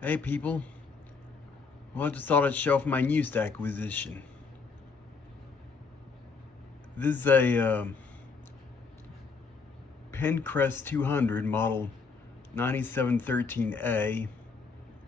Hey people, well I just thought I'd show off my newest acquisition. This is a Penncrest 200 model 9713A,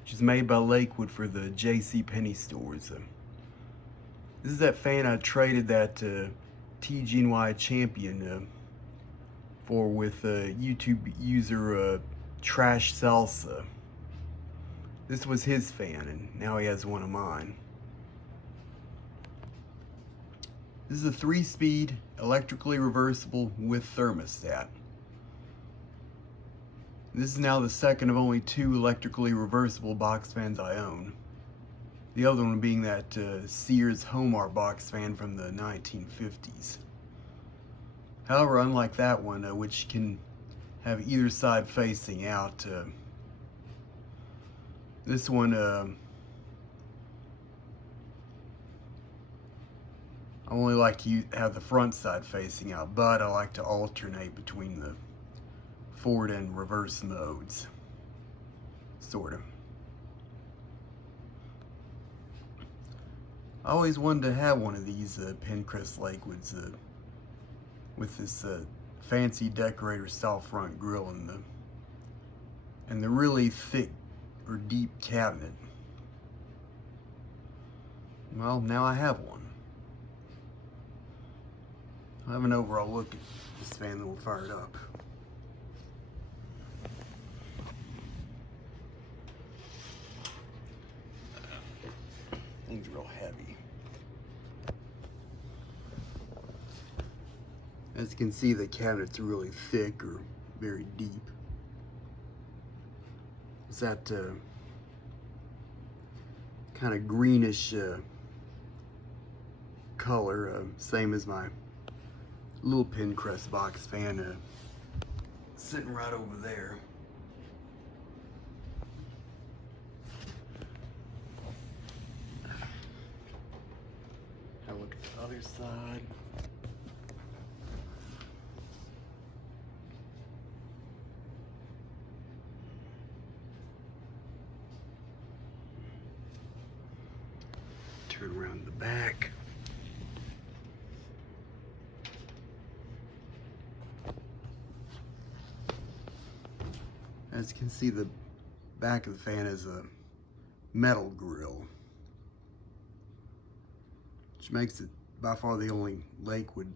which is made by Lakewood for the JCPenney stores. This is that fan I traded that TG&Y champion for with YouTube user Trshslsa. This was his fan, and now he has one of mine. This is a 3-speed, electrically reversible with thermostat. This is now the second of only 2 electrically reversible box fans I own. The other one being that Sears Homart box fan from the 1950s. However, unlike that one, which can have either side facing out, this one I only like to have the front side facing out, but I like to alternate between the forward and reverse modes, sort of. I always wanted to have one of these Penncrest Lakewoods with this fancy decorator style front grille and the really thick or deep cabinet. Well, now I have one. I'll have an overall look at this fan, then we'll fire it up. Thing's real heavy. As you can see, the cabinet's really thick or very deep. It's that kind of greenish color, same as my little Penncrest box fan sitting right over there. Have a look at the other side. Turn around the back. As you can see, the back of the fan is a metal grill, which makes it by far the only Lakewood in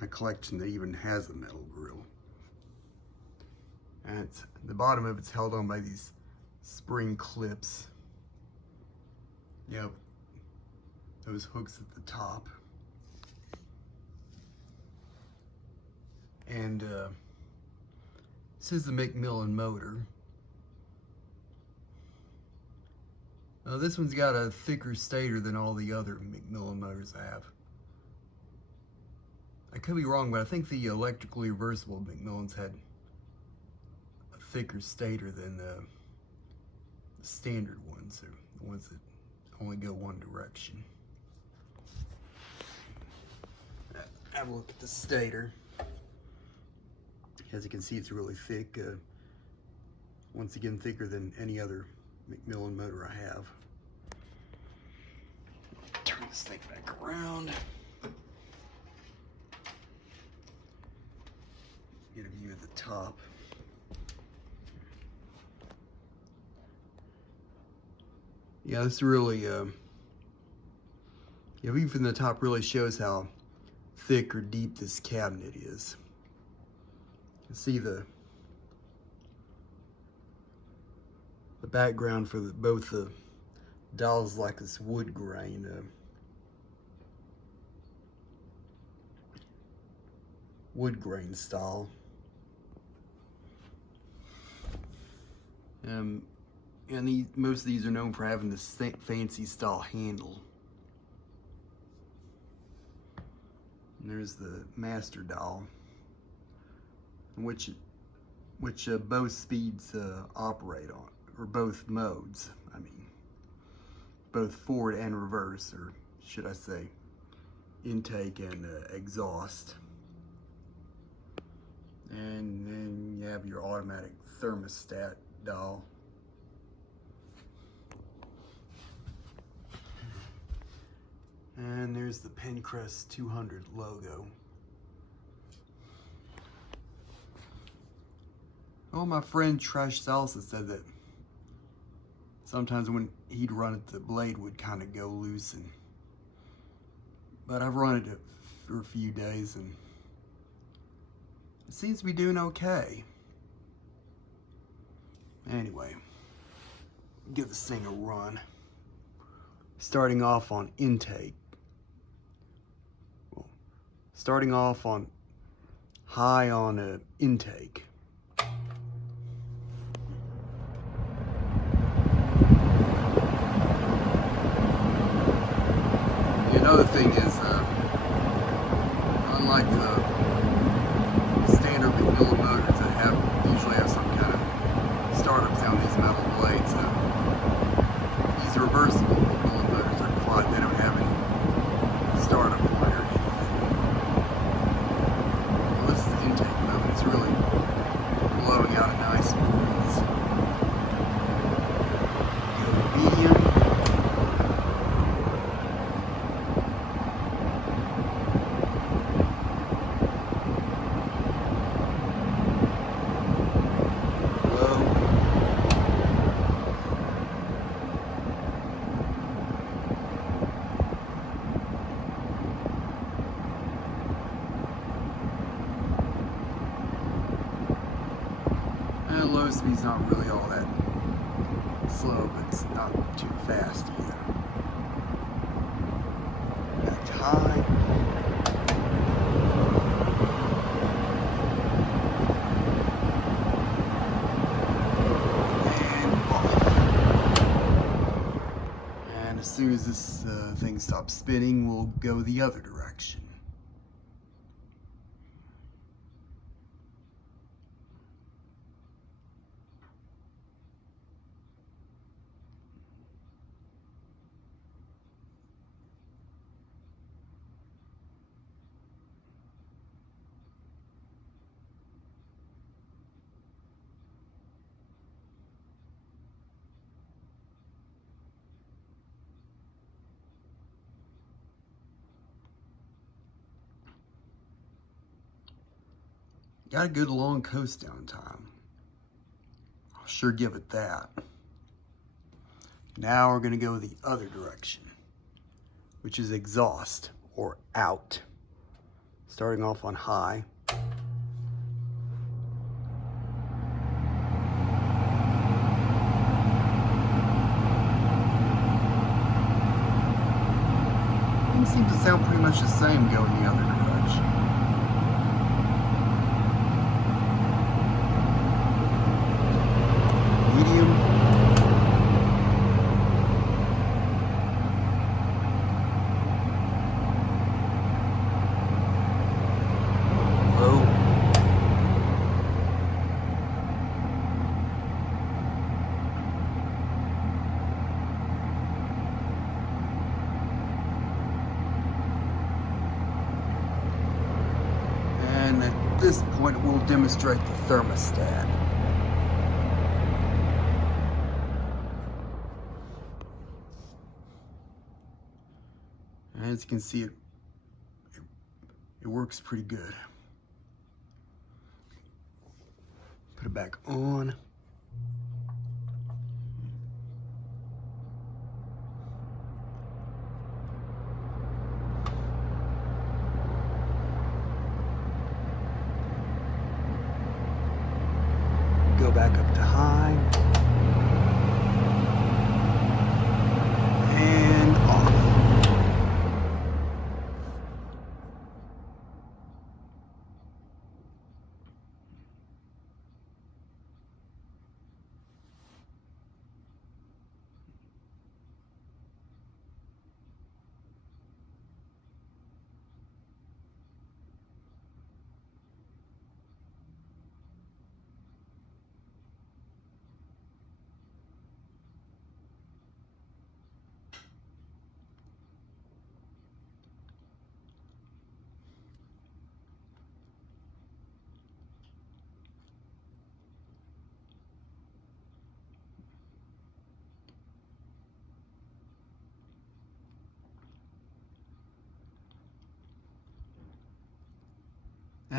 my collection that even has a metal grill. And the bottom of it's held on by these spring clips. You have those hooks at the top. And this is the McMillan motor. This one's got a thicker stator than all the other McMillan motors I have. I could be wrong, but I think the electrically reversible McMillans had a thicker stator than the standard ones, or the ones that only go one direction. Have a look at the stator. As you can see, it's really thick. Once again, thicker than any other McMillan motor I have. Turn this thing back around. Get a view of the top. Yeah, this really, view from the top really shows how thick or deep this cabinet is. You can see the background for both the dolls, like this wood grain. Wood grain style. And most of these are known for having this fancy style handle. And there's the master dial, which both speeds operate on, or both modes. I mean, both forward and reverse, or should I say, intake and exhaust. And then you have your automatic thermostat dial. And there's the Penncrest 200 logo. Oh, my friend Trshslsa said that sometimes when he'd run it, the blade would kind of go loose. But I've run it for a few days and it seems to be doing okay. Anyway, give this thing a run. Starting off on intake. Well, starting off on high on intake. Another thing is, unlike the standard vanilla motors that usually have some kind of startups on these metal blades, these reversible vanilla motors are quiet. They don't have any startup light or anything. Well, this is the intake mode. It's really blowing out a nice breeze. Go to medium. Low speed's not really all that slow, but it's not too fast either. Back to high. And off. And as soon as this thing stops spinning, we'll go the other direction. Got a good long coast down time. I'll sure give it that. Now we're gonna go the other direction, which is exhaust or out. Starting off on high. It seems to sound pretty much the same going the other direction. Medium. Low. And at this point, we'll demonstrate the thermostat. As you can see, it works pretty good. Put it back on. Go back up to high. And off.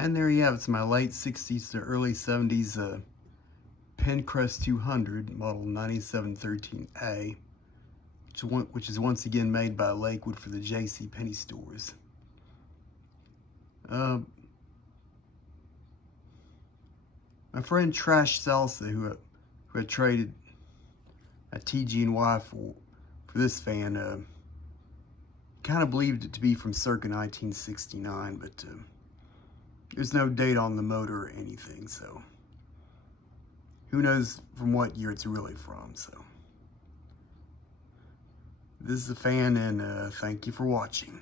And there you have it. It's my late 60s to early 70s Penncrest 200, model 9713A, which is once again made by Lakewood for the JCPenney stores. My friend Trshslsa, who had traded a TG&Y for this fan, kind of believed it to be from circa 1969, but there's no date on the motor or anything, so who knows from what year it's really from. So this is a fan, and thank you for watching.